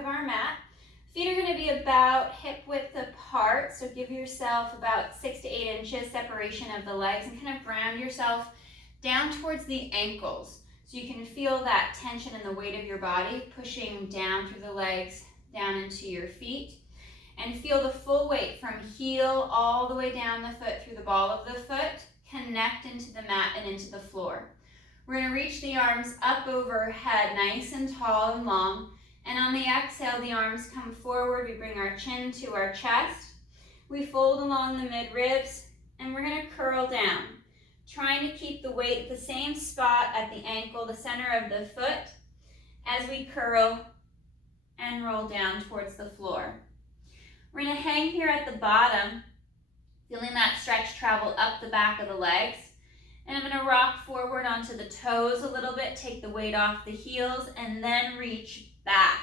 of our mat. Feet are going to be about hip width apart, so give yourself about 6 to 8 inches separation of the legs and kind of ground yourself down towards the ankles. So you can feel that tension in the weight of your body pushing down through the legs, down into your feet. And feel the full weight from heel all the way down the foot through the ball of the foot, connect into the mat and into the floor. We're going to reach the arms up overhead, nice and tall and long. And on the exhale, the arms come forward. We bring our chin to our chest. We fold along the mid-ribs, and we're going to curl down, trying to keep the weight at the same spot at the ankle, the center of the foot, as we curl and roll down towards the floor. We're going to hang here at the bottom, feeling that stretch travel up the back of the legs. And I'm going to rock forward onto the toes a little bit, take the weight off the heels, and then reach back.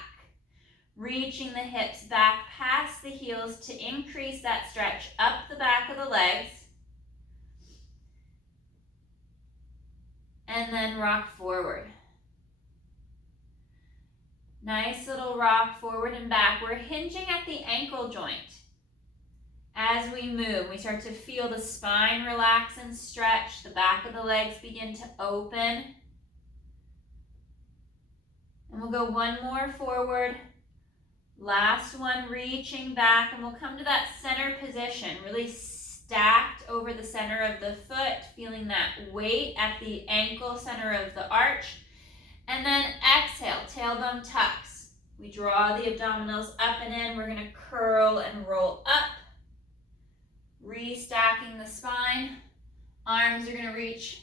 Reaching the hips back past the heels to increase that stretch up the back of the legs. And then rock forward. Nice little rock forward and back. We're hinging at the ankle joint. As we move, we start to feel the spine relax and stretch. The back of the legs begin to open. And we'll go one more forward. Last one, reaching back, and we'll come to that center position, really stacked over the center of the foot, feeling that weight at the ankle, center of the arch. And then exhale, tailbone tucks. We draw the abdominals up and in. We're going to curl and roll up, restacking the spine. Arms are going to reach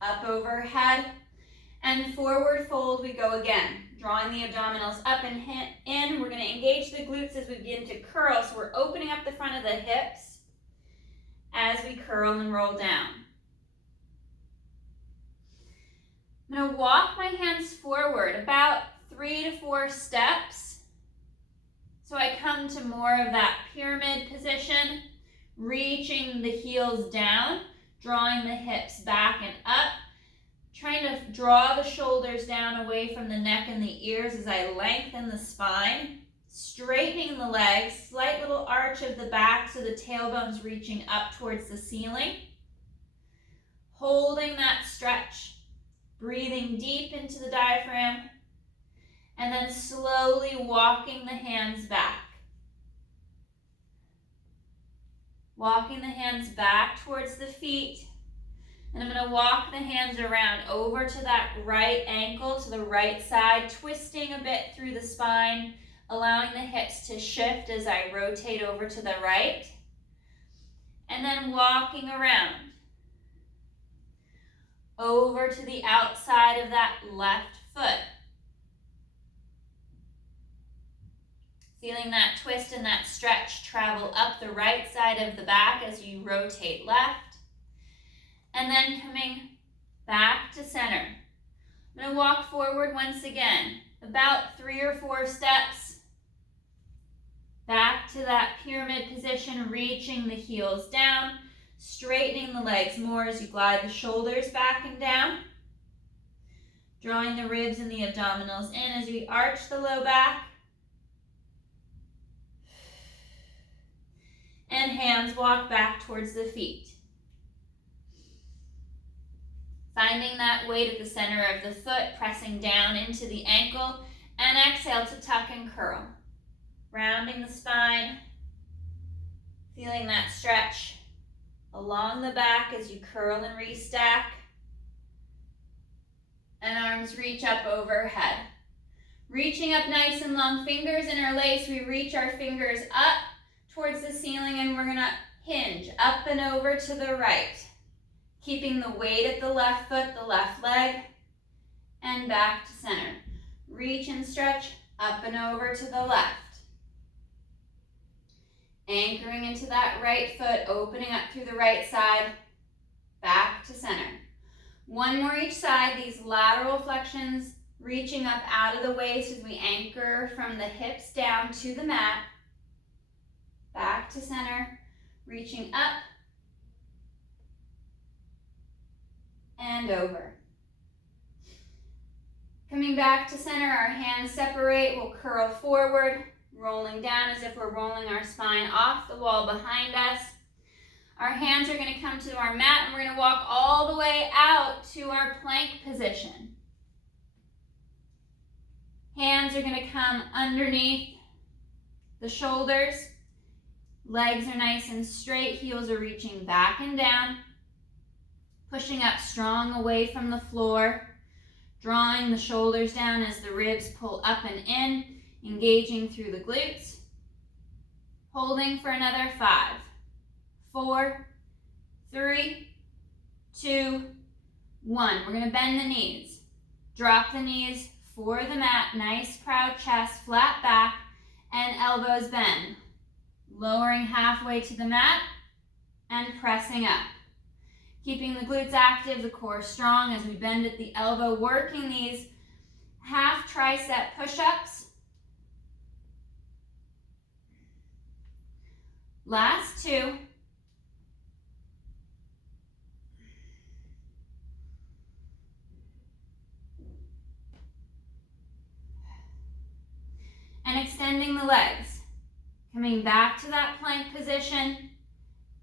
up overhead. And forward fold we go again, drawing the abdominals up and in. We're going to engage the glutes as we begin to curl. So we're opening up the front of the hips as we curl and roll down. I'm going to walk my hands forward about 3 to 4 steps. So I come to more of that pyramid position, reaching the heels down, drawing the hips back and up, trying to draw the shoulders down away from the neck and the ears as I lengthen the spine, straightening the legs, slight little arch of the back so the tailbone's reaching up towards the ceiling, holding that stretch. Breathing deep into the diaphragm, and then slowly walking the hands back. Walking the hands back towards the feet, and I'm going to walk the hands around over to that right ankle, to the right side, twisting a bit through the spine, allowing the hips to shift as I rotate over to the right, and then walking around. Over to the outside of that left foot. Feeling that twist and that stretch travel up the right side of the back as you rotate left. And then coming back to center. I'm going to walk forward once again, about 3 or 4 steps. Back to that pyramid position, reaching the heels down. Straightening the legs more as you glide the shoulders back and down. Drawing the ribs and the abdominals in as we arch the low back. And hands walk back towards the feet. Finding that weight at the center of the foot, pressing down into the ankle. And exhale to tuck and curl. Rounding the spine. Feeling that stretch along the back as you curl and restack. And arms reach up overhead. Reaching up nice and long, fingers interlace. We reach our fingers up towards the ceiling and we're going to hinge up and over to the right. Keeping the weight at the left foot, the left leg, and back to center. Reach and stretch up and over to the left. Anchoring into that right foot, opening up through the right side, back to center. One more each side, these lateral flexions, reaching up out of the waist as we anchor from the hips down to the mat. Back to center, reaching up and over. Coming back to center, our hands separate, we'll curl forward, rolling down as if we're rolling our spine off the wall behind us. Our hands are going to come to our mat and we're going to walk all the way out to our plank position. Hands are going to come underneath the shoulders. Legs are nice and straight, heels are reaching back and down. Pushing up strong away from the floor. Drawing the shoulders down as the ribs pull up and in, engaging through the glutes. Holding for another 5, 4, 3, 2, 1. We're going to bend the knees. Drop the knees for the mat. Nice proud chest, flat back, and elbows bend. Lowering halfway to the mat and pressing up. Keeping the glutes active, the core strong as we bend at the elbow, working these half tricep push-ups. Last 2. And extending the legs. Coming back to that plank position.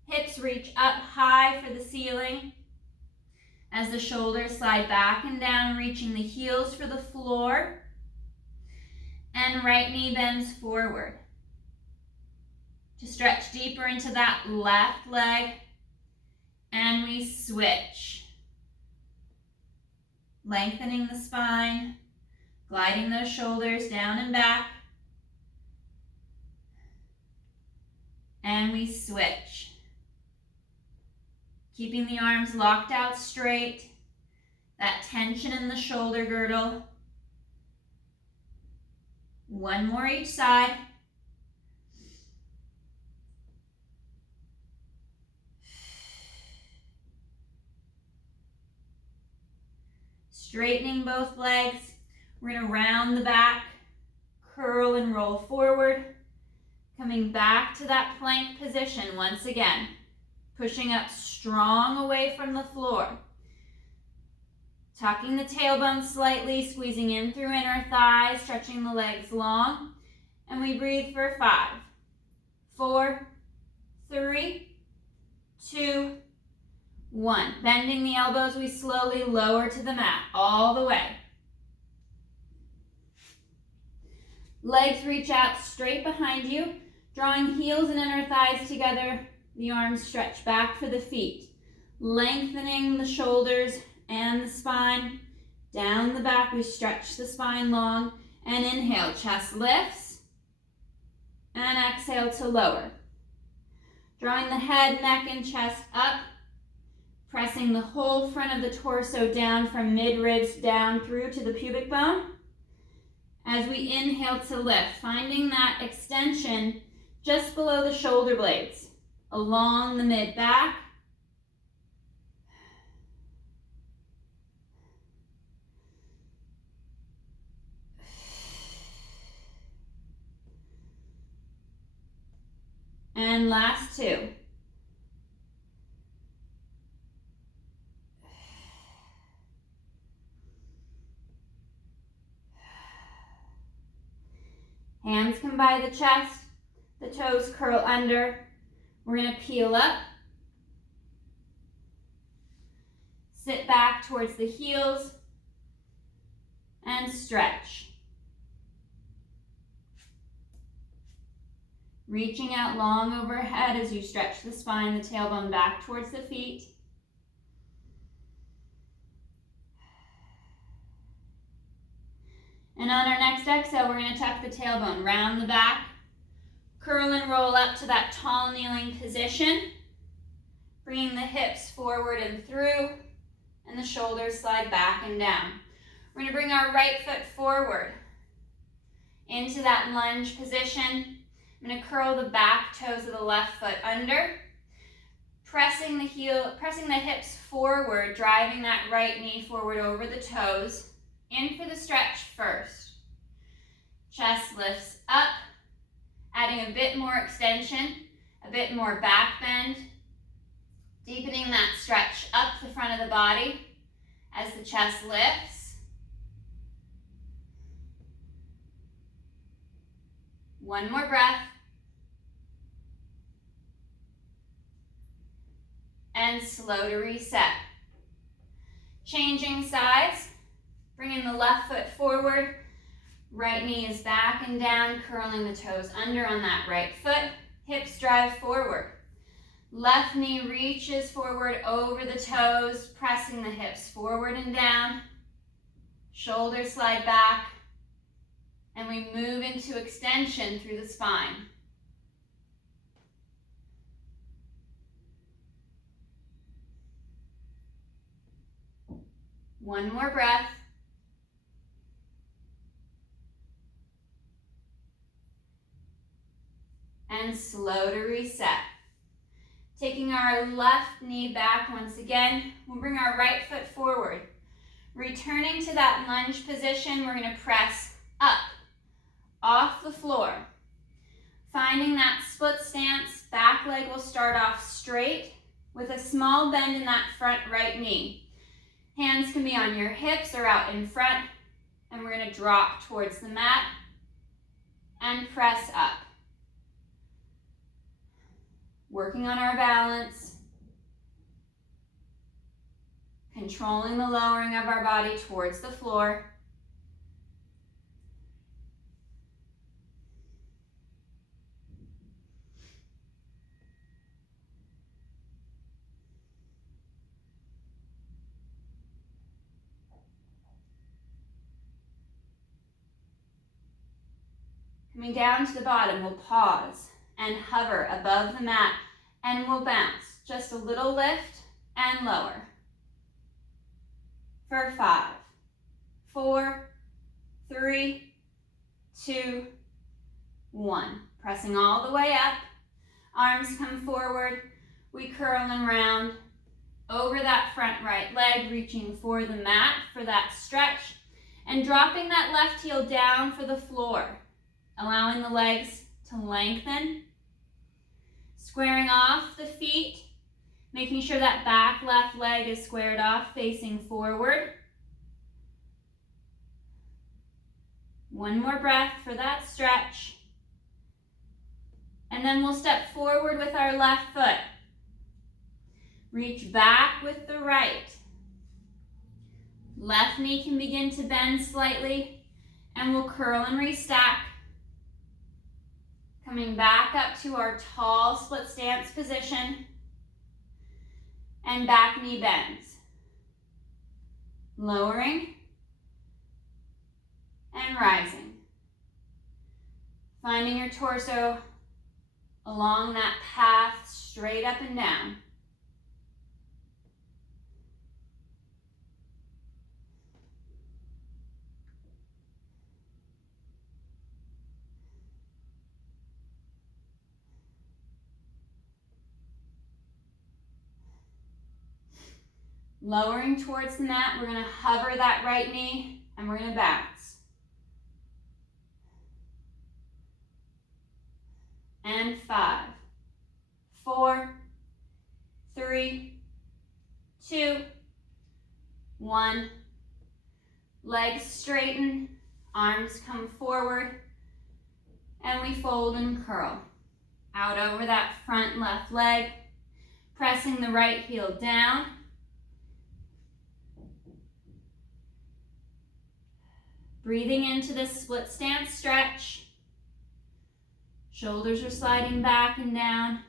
Hips reach up high for the ceiling as the shoulders slide back and down, reaching the heels for the floor. And right knee bends forward. To stretch deeper into that left leg. And we switch. Lengthening the spine, gliding those shoulders down and back. And we switch. Keeping the arms locked out straight, that tension in the shoulder girdle. 1 more each side. Straightening both legs. We're going to round the back, curl and roll forward. Coming back to that plank position once again. Pushing up strong away from the floor. Tucking the tailbone slightly, squeezing in through inner thighs, stretching the legs long. And we breathe for 5, 4, 3, 2, 1. Bending the elbows, we slowly lower to the mat, all the way. Legs reach out straight behind you, drawing heels and inner thighs together. The arms stretch back for the feet, lengthening the shoulders and the spine. Down the back, we stretch the spine long, and inhale, chest lifts, and exhale to lower. Drawing the head, neck, and chest up, pressing the whole front of the torso down from mid-ribs down through to the pubic bone. As we inhale to lift, finding that extension just below the shoulder blades. Along the mid-back. And last 2. Hands come by the chest, the toes curl under. We're going to peel up, sit back towards the heels, and stretch. Reaching out long overhead as you stretch the spine, the tailbone back towards the feet. And on our next exhale, we're going to tuck the tailbone, round the back. Curl and roll up to that tall kneeling position. Bringing the hips forward and through, and the shoulders slide back and down. We're going to bring our right foot forward into that lunge position. I'm going to curl the back toes of the left foot under. Pressing the hips forward, driving that right knee forward over the toes. In for the stretch first. Chest lifts up. Adding a bit more extension, a bit more back bend, deepening that stretch up the front of the body as the chest lifts. One more breath. And slow to reset. Changing sides. Bringing the left foot forward. Right knee is back and down, curling the toes under on that right foot. Hips drive forward. Left knee reaches forward over the toes, pressing the hips forward and down. Shoulders slide back. And we move into extension through the spine. One more breath. And slow to reset. Taking our left knee back once again, we'll bring our right foot forward. Returning to that lunge position, we're going to press up, off the floor. Finding that split stance, back leg will start off straight with a small bend in that front right knee. Hands can be on your hips or out in front, and we're going to drop towards the mat and press up. Working on our balance, controlling the lowering of our body towards the floor. Coming down to the bottom, we'll pause and hover above the mat, and we'll bounce. Just a little lift and lower. For 5, 4, 3, 2, 1. Pressing all the way up. Arms come forward. We curl and round over that front right leg, reaching for the mat for that stretch, and dropping that left heel down for the floor, allowing the legs to lengthen. Squaring off the feet, making sure that back left leg is squared off, facing forward. One more breath for that stretch. And then we'll step forward with our left foot. Reach back with the right. Left knee can begin to bend slightly, and we'll curl and restack. Coming back up to our tall split stance position, and back knee bends. Lowering and rising. Finding your torso along that path, straight up and down. Lowering towards the mat, we're going to hover that right knee and we're going to bounce. And 5, 4, 3, 2, 1. Legs straighten, arms come forward, and we fold and curl. Out over that front left leg, pressing the right heel down. Breathing into this split stance stretch. Shoulders are sliding back and down.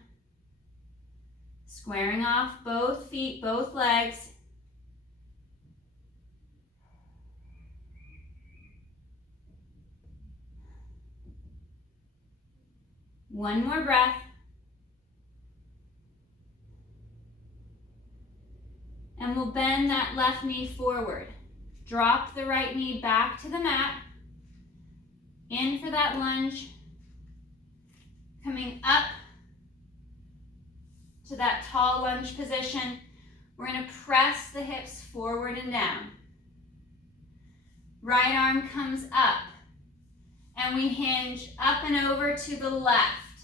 Squaring off both feet, both legs. One more breath. And we'll bend that left knee forward. Drop the right knee back to the mat. In for that lunge. Coming up to that tall lunge position. We're going to press the hips forward and down. Right arm comes up. And we hinge up and over to the left.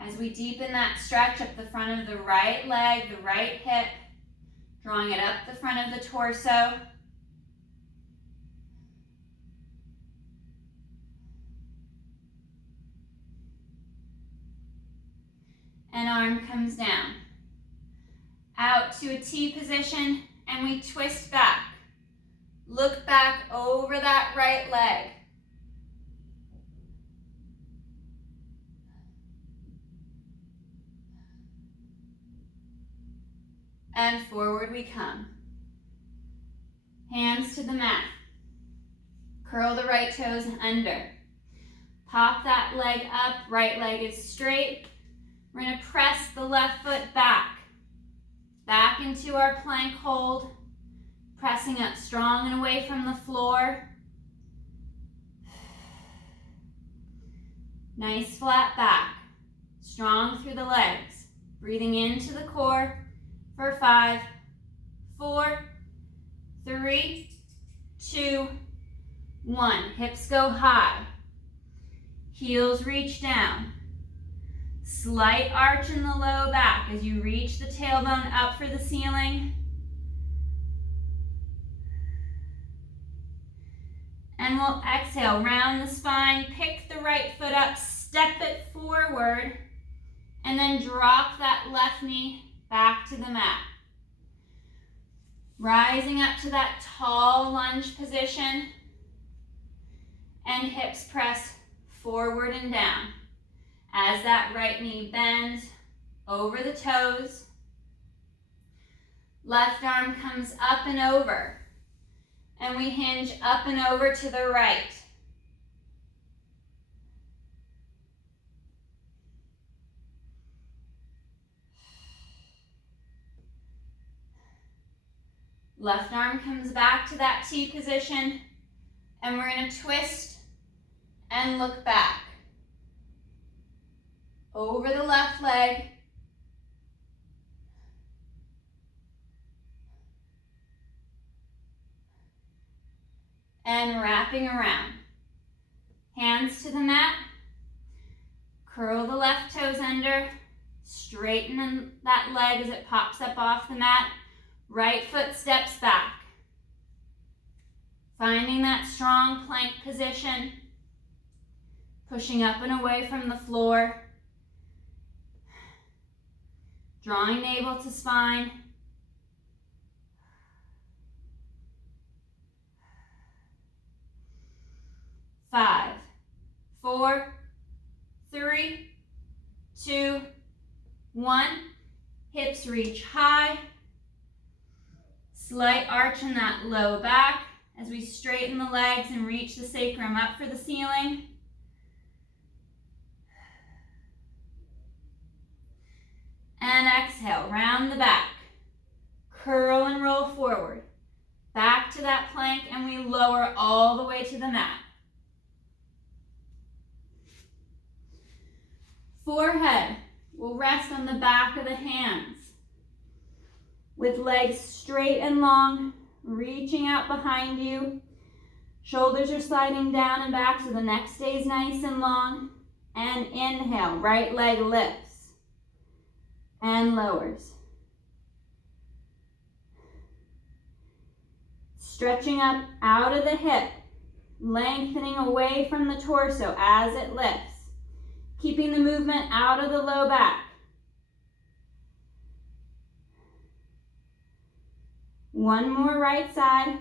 As we deepen that stretch up the front of the right leg, the right hip, drawing it up the front of the torso. and arm comes down. Out to a T position, and we twist back. Look back over that right leg. And forward we come. Hands to the mat. Curl the right toes under. Pop that leg up, right leg is straight. We're going to press the left foot back. Back into our plank hold. Pressing up strong and away from the floor. Nice flat back. Strong through the legs. Breathing into the core for 5, 4, 3, 2, 1. Hips go high. Heels reach down. Slight arch in the low back as you reach the tailbone up for the ceiling. And we'll exhale, round the spine, pick the right foot up, step it forward, and then drop that left knee back to the mat. Rising up to that tall lunge position, and hips press forward and down. As that right knee bends over the toes, left arm comes up and over, and we hinge up and over to the right. Left arm comes back to that T position, and we're going to twist and look back. Over the left leg. And wrapping around. Hands to the mat. Curl the left toes under. Straighten that leg as it pops up off the mat. Right foot steps back. Finding that strong plank position. Pushing up and away from the floor. Drawing navel to spine. Five, 4, 3, 2, 1. Hips reach high. Slight arch in that low back as we straighten the legs and reach the sacrum up for the ceiling. And exhale, round the back. Curl and roll forward. Back to that plank, and we lower all the way to the mat. Forehead will rest on the back of the hands. With legs straight and long, reaching out behind you. Shoulders are sliding down and back so the neck stays nice and long. And inhale, right leg lifts and lowers. Stretching up out of the hip, lengthening away from the torso as it lifts. Keeping the movement out of the low back. One more right side.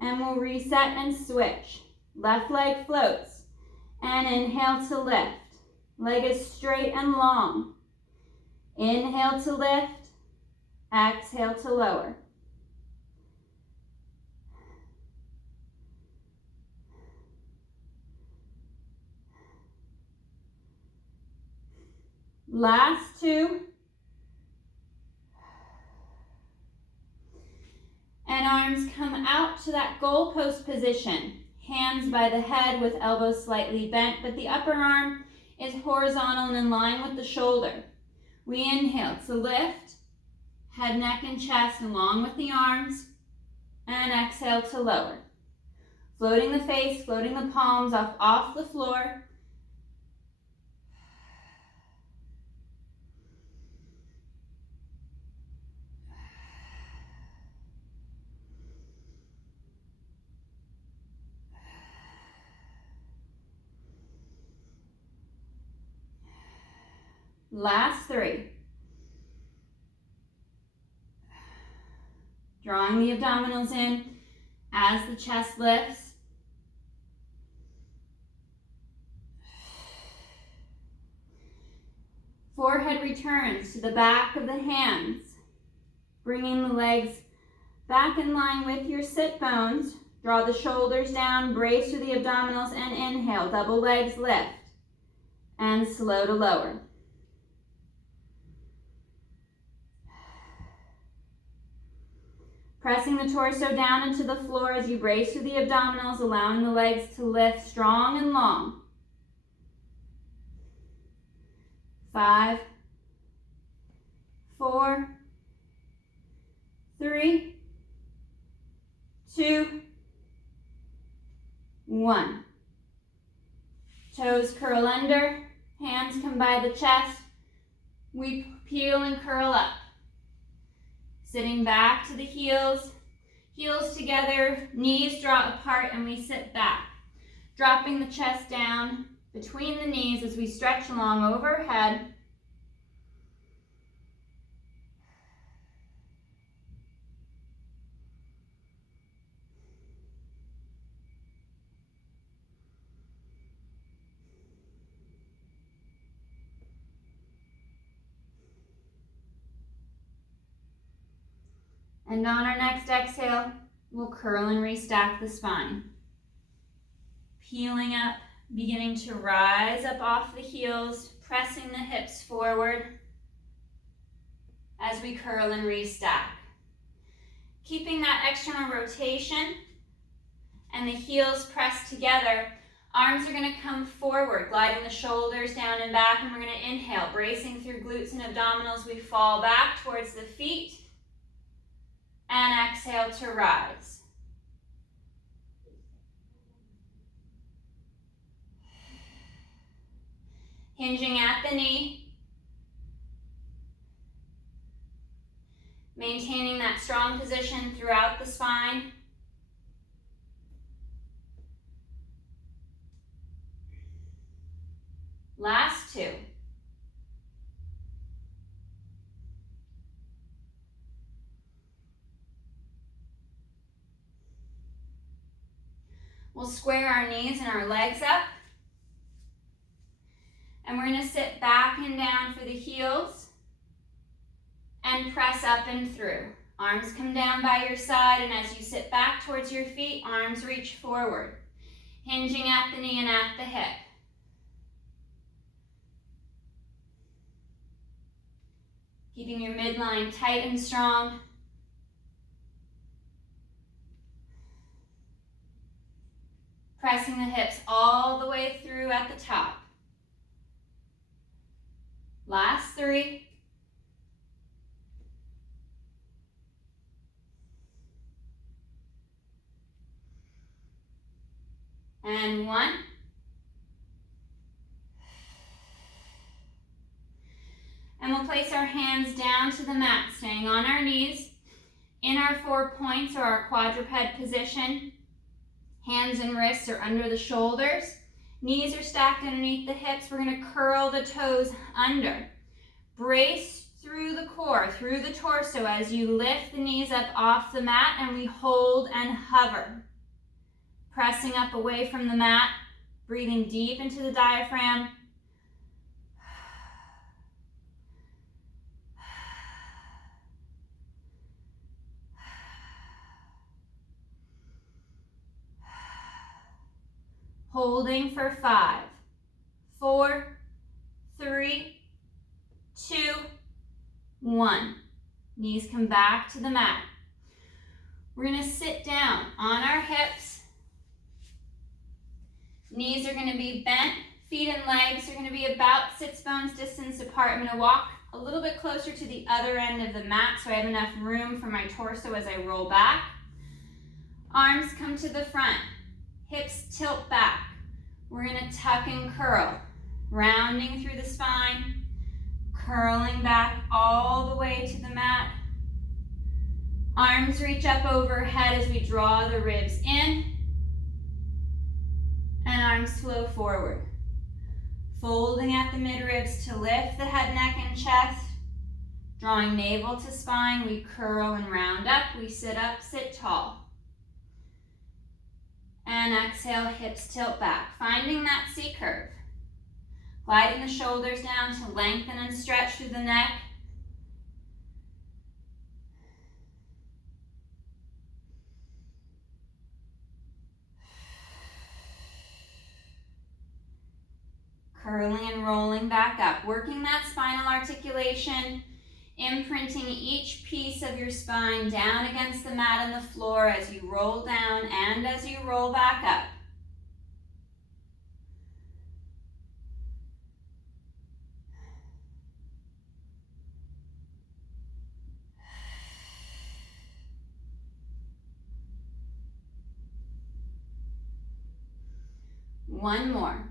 And we'll reset and switch. Left leg floats. And inhale to lift. Leg is straight and long. Inhale to lift. Exhale to lower. Last two. And arms come out to that goalpost position. Hands by the head with elbows slightly bent, but the upper arm is horizontal and in line with the shoulder. We inhale to lift, head, neck, and chest along with the arms, and exhale to lower. Floating the face, floating the palms off the floor. Last 3. Drawing the abdominals in as the chest lifts. Forehead returns to the back of the hands, bringing the legs back in line with your sit bones. Draw the shoulders down, brace through the abdominals, and inhale. Double legs lift, and slow to lower. Pressing the torso down into the floor as you brace through the abdominals, allowing the legs to lift strong and long. 5, 4, 3, 2, 1. Toes curl under, hands come by the chest. We peel and curl up. Sitting back to the heels, heels together, knees draw apart, and we sit back. Dropping the chest down between the knees as we stretch along overhead. And on our next exhale, we'll curl and restack the spine. Peeling up, beginning to rise up off the heels, pressing the hips forward as we curl and restack. Keeping that external rotation and the heels pressed together, arms are going to come forward, gliding the shoulders down and back, and we're going to inhale, bracing through glutes and abdominals. We fall back towards the feet. And exhale to rise. Hinging at the knee. Maintaining that strong position throughout the spine. Last 2. We'll square our knees and our legs up. And we're going to sit back and down for the heels and press up and through. Arms come down by your side, and as you sit back towards your feet, arms reach forward, hinging at the knee and at the hip. Keeping your midline tight and strong. Pressing the hips all the way through at the top. Last 3. And 1. And we'll place our hands down to the mat, staying on our knees in our 4 points or our quadruped position. Hands and wrists are under the shoulders. Knees are stacked underneath the hips. We're going to curl the toes under. Brace through the core, through the torso as you lift the knees up off the mat, and we hold and hover. Pressing up away from the mat, breathing deep into the diaphragm. Holding for 5, 4, 3, 2, 1. Knees come back to the mat. We're going to sit down on our hips. Knees are going to be bent. Feet and legs are going to be about sits bones distance apart. I'm going to walk a little bit closer to the other end of the mat so I have enough room for my torso as I roll back. Arms come to the front. Hips tilt back. We're going to tuck and curl, rounding through the spine, curling back all the way to the mat. Arms reach up overhead as we draw the ribs in, and arms flow forward. Folding at the midribs to lift the head, neck, and chest. Drawing navel to spine, we curl and round up. We sit up, sit tall. And exhale, hips tilt back. Finding that C curve. Gliding the shoulders down to lengthen and stretch through the neck. Curling and rolling back up. Working that spinal articulation. Imprinting each piece of your spine down against the mat and the floor as you roll down and as you roll back up. One more.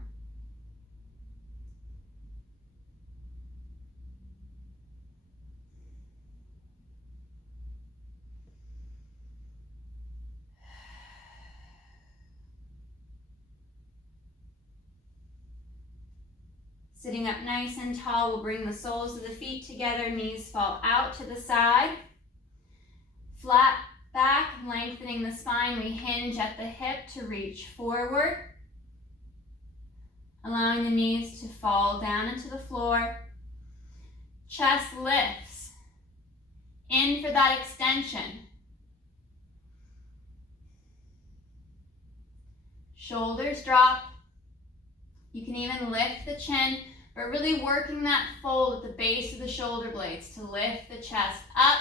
Sitting up nice and tall, we'll bring the soles of the feet together, knees fall out to the side. Flat back, lengthening the spine, we hinge at the hip to reach forward. Allowing the knees to fall down into the floor. Chest lifts. In for that extension. Shoulders drop. You can even lift the chin, but really working that fold at the base of the shoulder blades to lift the chest up.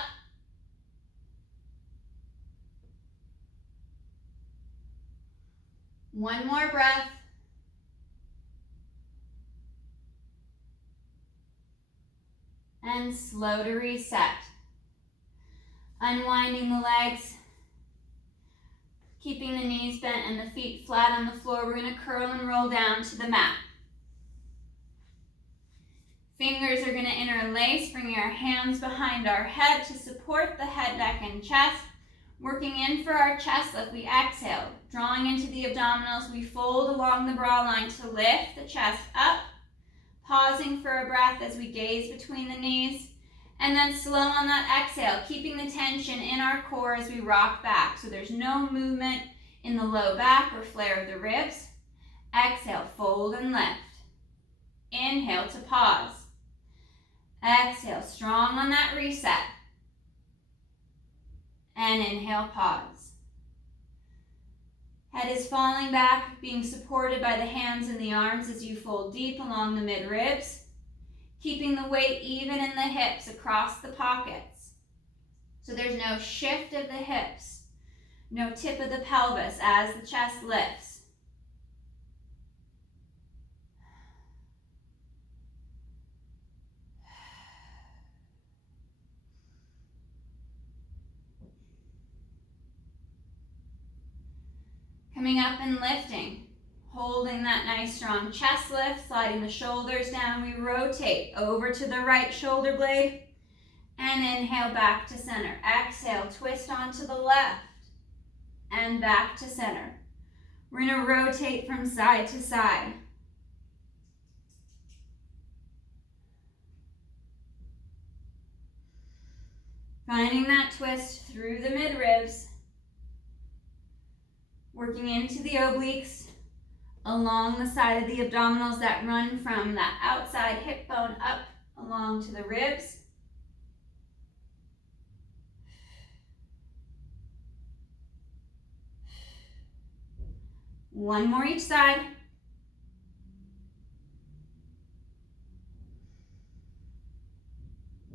One more breath. And slow to reset. Unwinding the legs. Keeping the knees bent and the feet flat on the floor. We're going to curl and roll down to the mat. Fingers are going to interlace, bringing our hands behind our head to support the head, neck, and chest. Working in for our chest lift, we exhale. Drawing into the abdominals, we fold along the bra line to lift the chest up. Pausing for a breath as we gaze between the knees. And then slow on that exhale, keeping the tension in our core as we rock back. So there's no movement in the low back or flare of the ribs. Exhale, fold and lift. Inhale to pause. Exhale, strong on that reset. And inhale, pause. Head is falling back, being supported by the hands and the arms as you fold deep along the mid-ribs. Keeping the weight even in the hips across the pockets. So there's no shift of the hips, no tip of the pelvis as the chest lifts. Coming up and lifting. Holding that nice strong chest lift, sliding the shoulders down, we rotate over to the right shoulder blade and inhale back to center. Exhale, twist onto the left and back to center. We're going to rotate from side to side. Finding that twist through the mid-ribs, working into the obliques, along the side of the abdominals that run from that outside hip bone up along to the ribs. One more each side.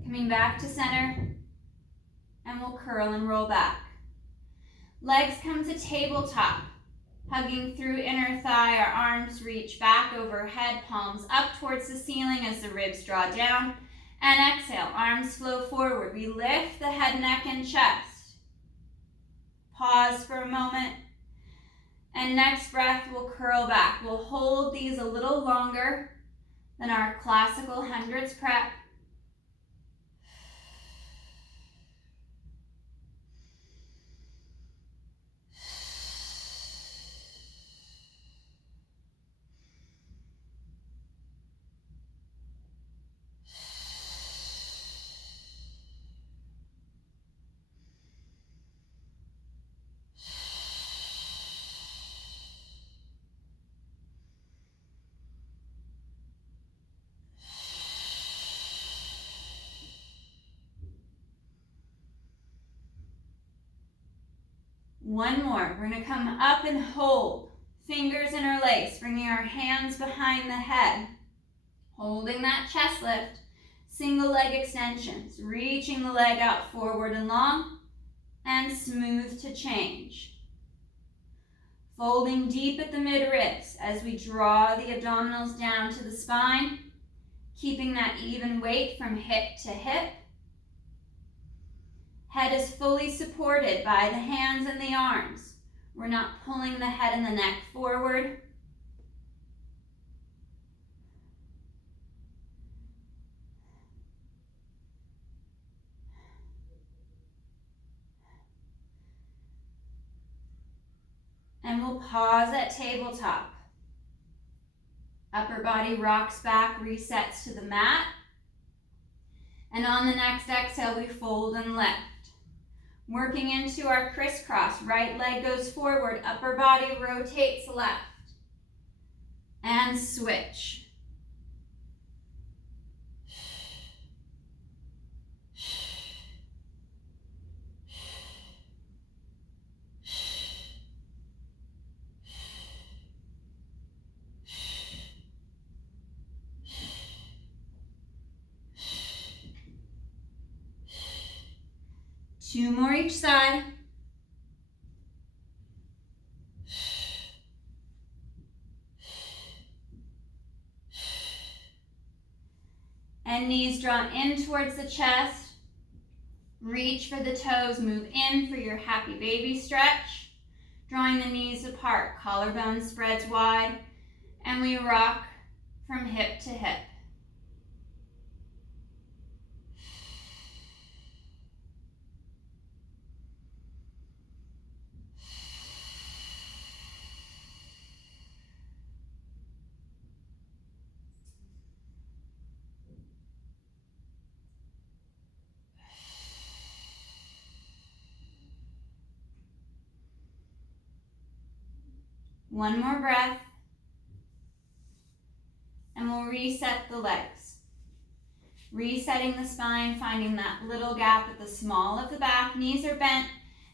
Coming back to center, and we'll curl and roll back. Legs come to tabletop. Hugging through inner thigh, our arms reach back overhead, palms up towards the ceiling as the ribs draw down. And exhale, arms flow forward. We lift the head, neck, and chest. Pause for a moment. And next breath, we'll curl back. We'll hold these a little longer than our classical hundreds prep. One more. We're going to come up and hold. Fingers interlaced, bringing our hands behind the head. Holding that chest lift. Single leg extensions, reaching the leg out forward and long, and smooth to change. Folding deep at the mid-ribs as we draw the abdominals down to the spine, keeping that even weight from hip to hip. Head is fully supported by the hands and the arms. We're not pulling the head and the neck forward. And we'll pause at tabletop. Upper body rocks back, resets to the mat. And on the next exhale, we fold and lift. Working into our crisscross. Right leg goes forward, upper body rotates left. And switch. Two more each side. And knees draw in towards the chest. Reach for the toes, move in for your happy baby stretch. Drawing the knees apart, collarbone spreads wide, and we rock from hip to hip. One more breath, and we'll reset the legs. Resetting the spine, finding that little gap at the small of the back. Knees are bent,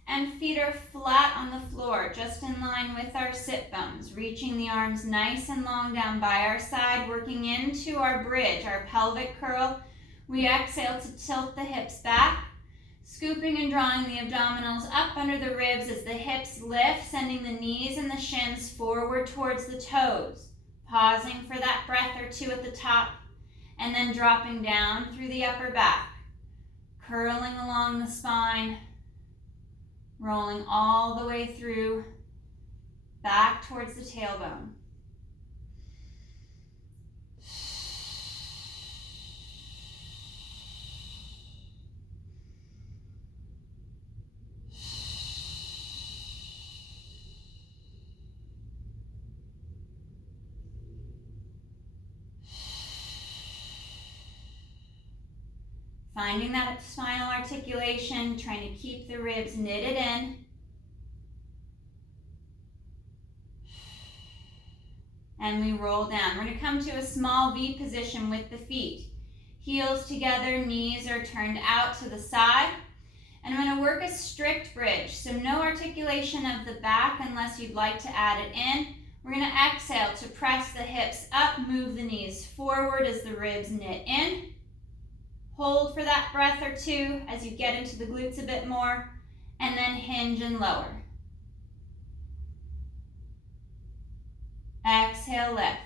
and feet are flat on the floor, just in line with our sit bones. Reaching the arms nice and long down by our side, working into our bridge, our pelvic curl. We exhale to tilt the hips back. Scooping and drawing the abdominals up under the ribs as the hips lift, sending the knees and the shins forward towards the toes. Pausing for that breath or two at the top, and then dropping down through the upper back. Curling along the spine, rolling all the way through, back towards the tailbone. Finding that spinal articulation, trying to keep the ribs knitted in. And we roll down. We're going to come to a small V position with the feet. Heels together, knees are turned out to the side. And I'm going to work a strict bridge, so no articulation of the back unless you'd like to add it in. We're going to exhale to press the hips up, move the knees forward as the ribs knit in. Hold for that breath or two as you get into the glutes a bit more, and then hinge and lower. Exhale, lift.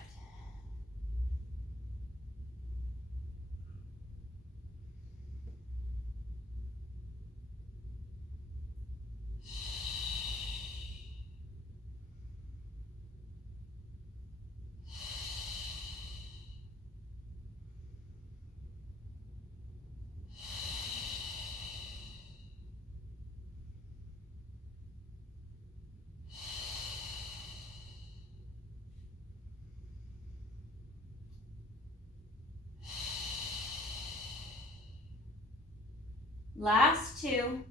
Last two.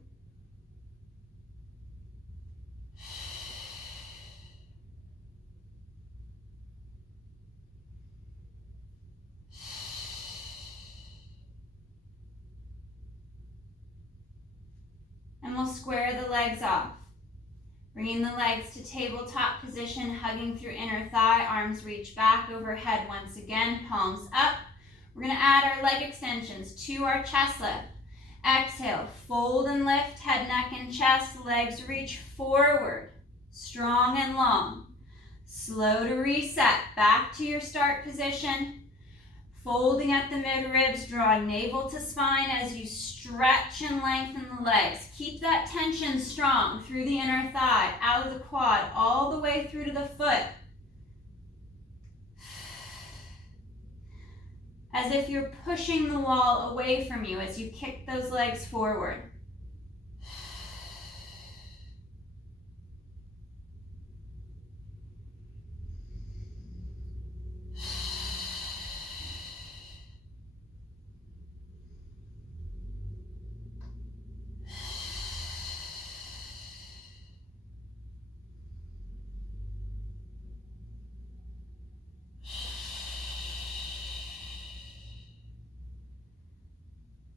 And we'll square the legs off. Bringing the legs to tabletop position, hugging through inner thigh, arms reach back overhead once again, palms up. We're gonna add our leg extensions to our chest lift. Exhale, fold and lift, head, neck, and chest, legs reach forward, strong and long. Slow to reset, back to your start position. Folding at the mid-ribs, drawing navel to spine as you stretch and lengthen the legs. Keep that tension strong through the inner thigh, out of the quad, all the way through to the foot. As if you're pushing the wall away from you as you kick those legs forward.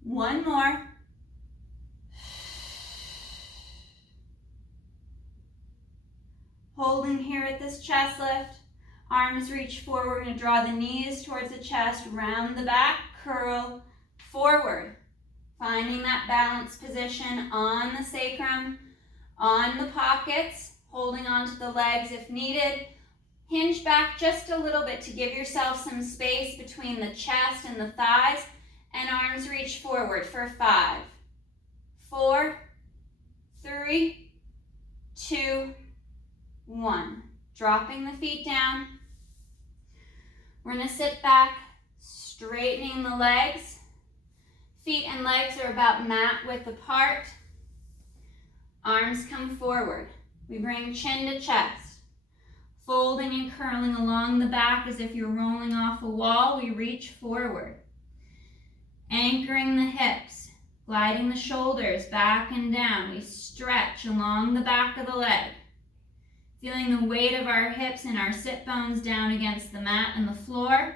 One more. Holding here at this chest lift. Arms reach forward. We're going to draw the knees towards the chest, round the back, curl forward. Finding that balanced position on the sacrum, on the pockets, holding onto the legs if needed. Hinge back just a little bit to give yourself some space between the chest and the thighs. And arms reach forward for 5, 4, 3, 2, 1. Dropping the feet down. We're going to sit back, straightening the legs. Feet and legs are about mat width apart. Arms come forward. We bring chin to chest. Folding and curling along the back as if you're rolling off a wall. We reach forward. Anchoring the hips, gliding the shoulders back and down. We stretch along the back of the leg. Feeling the weight of our hips and our sit bones down against the mat and the floor.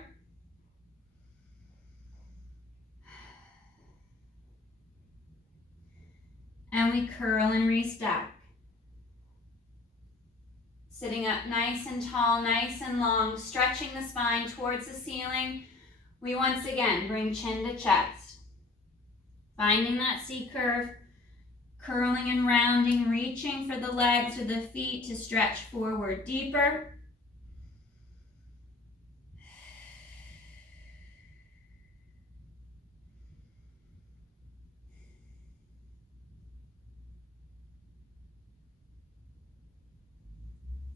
And we curl and restack. Sitting up nice and tall, nice and long, stretching the spine towards the ceiling. We once again bring chin to chest. Finding that C curve, curling and rounding, reaching for the legs or the feet to stretch forward deeper.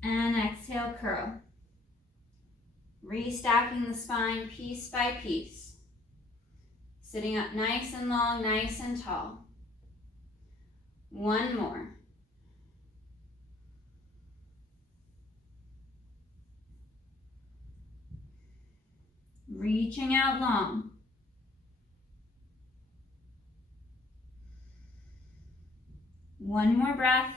And exhale, curl. Restacking the spine piece by piece. Sitting up nice and long, nice and tall. One more. Reaching out long. One more breath.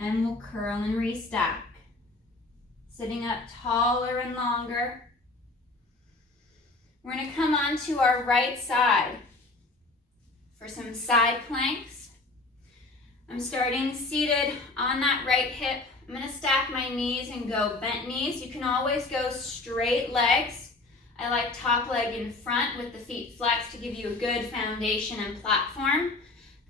And we'll curl and restack. Sitting up taller and longer. We're going to come onto our right side for some side planks. I'm starting seated on that right hip. I'm going to stack my knees and go bent knees. You can always go straight legs. I like top leg in front with the feet flexed to give you a good foundation and platform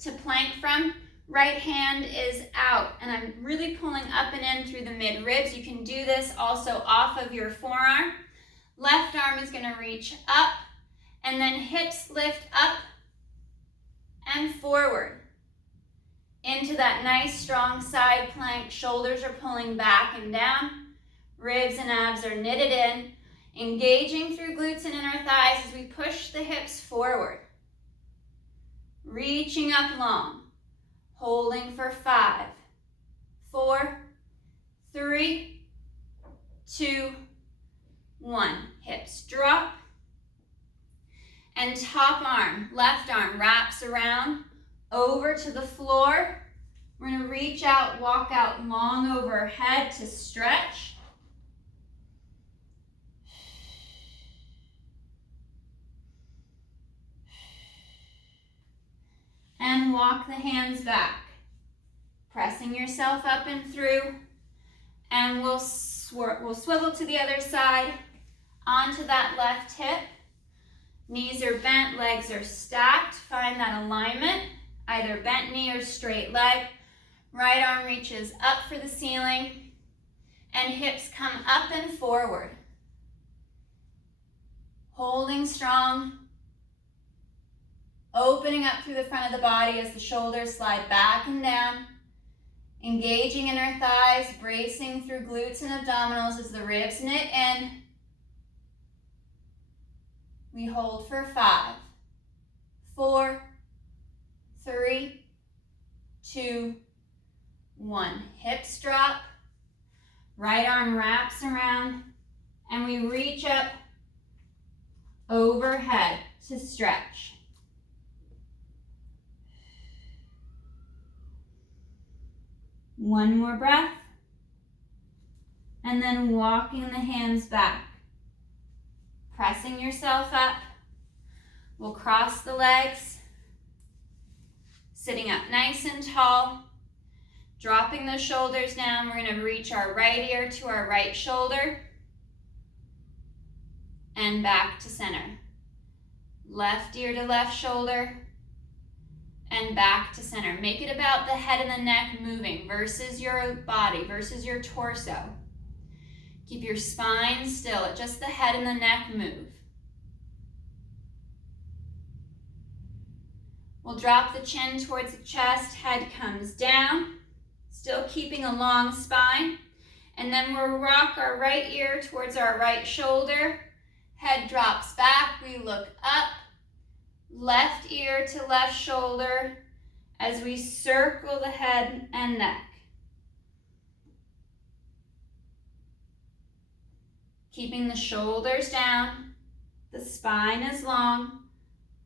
to plank from. Right hand is out, and I'm really pulling up and in through the mid-ribs. You can do this also off of your forearm. Left arm is going to reach up, and then hips lift up and forward into that nice strong side plank. Shoulders are pulling back and down. Ribs and abs are knitted in, engaging through glutes and inner thighs as we push the hips forward. Reaching up long. Holding for 5, 4, 3, 2, 1. Hips drop. And top arm, left arm wraps around over to the floor. We're going to reach out, walk out long overhead to stretch. walk the hands back, pressing yourself up and through, and we'll swivel to the other side, onto that left hip. Knees are bent, legs are stacked. Find that alignment, either bent knee or straight leg. Right arm reaches up for the ceiling, and hips come up and forward. Holding strong, opening up through the front of the body as the shoulders slide back and down. Engaging inner thighs, bracing through glutes and abdominals as the ribs knit in. We hold for 5, 4, 3, 2, 1. Hips drop, right arm wraps around, and we reach up overhead to stretch. One more breath, and then walking the hands back. Pressing yourself up. We'll cross the legs, sitting up nice and tall, dropping the shoulders down. We're going to reach our right ear to our right shoulder and back to center. Left ear to left shoulder and back to center. Make it about the head and the neck moving versus your body, versus your torso. Keep your spine still, let just the head and the neck move. We'll drop the chin towards the chest, head comes down, still keeping a long spine. And then we'll rock our right ear towards our right shoulder, head drops back, we look up, left ear to left shoulder as we circle the head and neck. Keeping the shoulders down, the spine is long.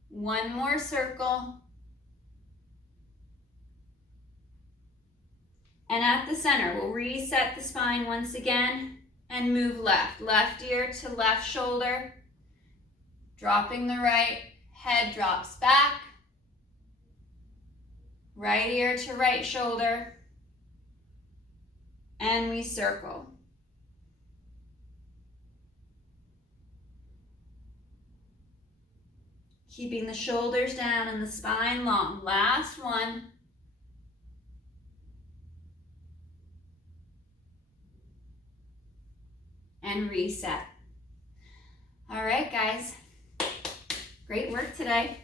One more circle. And at the center, we'll reset the spine once again and move left. Left ear to left shoulder, dropping the right, head drops back. Right ear to right shoulder, and we circle. Keeping the shoulders down and the spine long. Last one. And reset. All right, guys. Great work today.